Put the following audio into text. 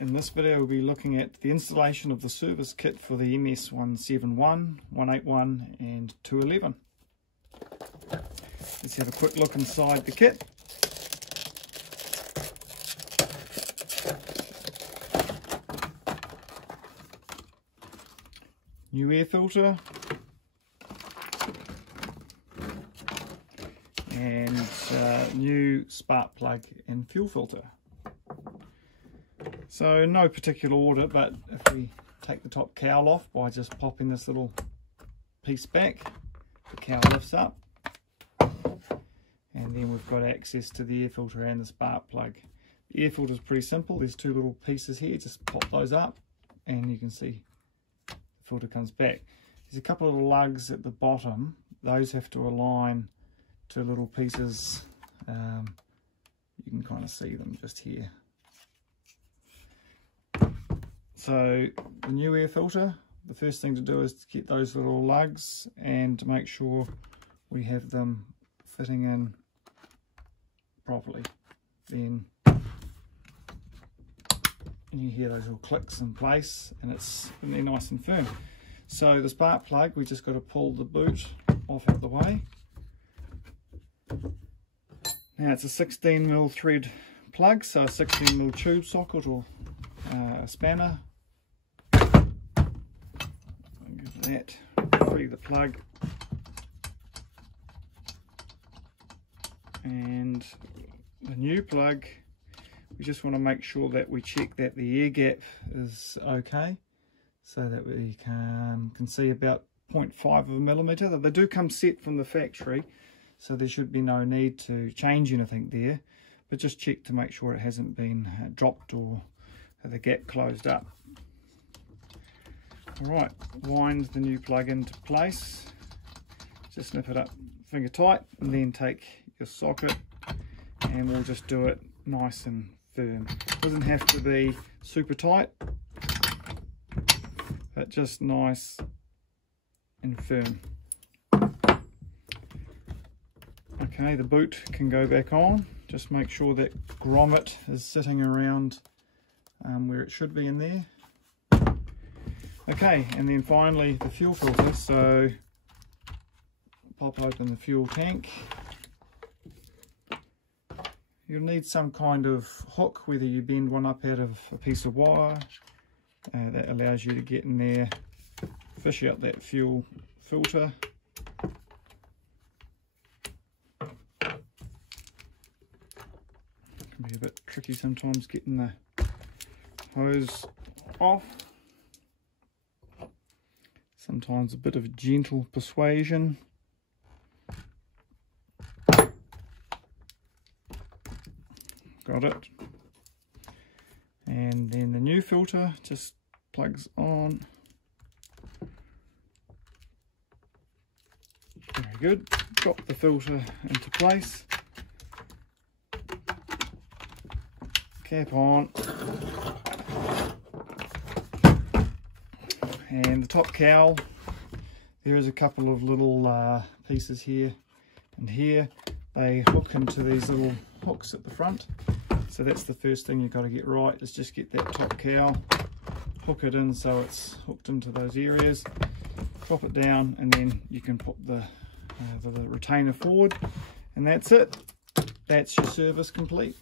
In this video we'll be looking at the installation of the service kit for the MS171, 181 and 211. Let's have a quick look inside the kit. New air filter and new spark plug and fuel filter. So no particular order, but if we take the top cowl off by just popping this little piece back, the cowl lifts up, and then we've got access to the air filter and the spark plug. The air filter is pretty simple. There's two little pieces here, just pop those up and you can see the filter comes back. There's a couple of lugs at the bottom. Those have to align to little pieces. You can kind of see them just here. So the new air filter, the first thing to do is to get those little lugs and to make sure we have them fitting in properly. Then you hear those little clicks in place and it's really nice and firm. So the spark plug, we just got to pull the boot off out the way. Now it's a 16mm thread plug, so a 16mm tube socket or a spanner. Give that, free the plug, and the new plug, we just want to make sure that we check that the air gap is okay, so that we can see about 0.5 of a millimetre. They do come set from the factory, so there should be no need to change anything there, but just check to make sure it hasn't been dropped or the gap closed up. Alright, wind the new plug into place, just snip it up finger tight, and then take your socket and we'll just do it nice and firm. Doesn't have to be super tight, but just nice and firm. Okay, the boot can go back on. Just make sure that grommet is sitting around where it should be in there. Okay, and then finally the fuel filter. So pop open the fuel tank. You'll need some kind of hook, whether you bend one up out of a piece of wire. That allows you to get in there, fish out that fuel filter. It can be a bit tricky sometimes getting the hose off. Sometimes a bit of gentle persuasion. Got it. And then the new filter just plugs on. Very good. Drop the filter into place. Cap on. And the top cowl, there is a couple of little pieces here and here. They hook into these little hooks at the front. So that's the first thing you've got to get right, is just get that top cowl, hook it in so it's hooked into those areas, drop it down, and then you can put the retainer forward, and that's it. That's your service complete.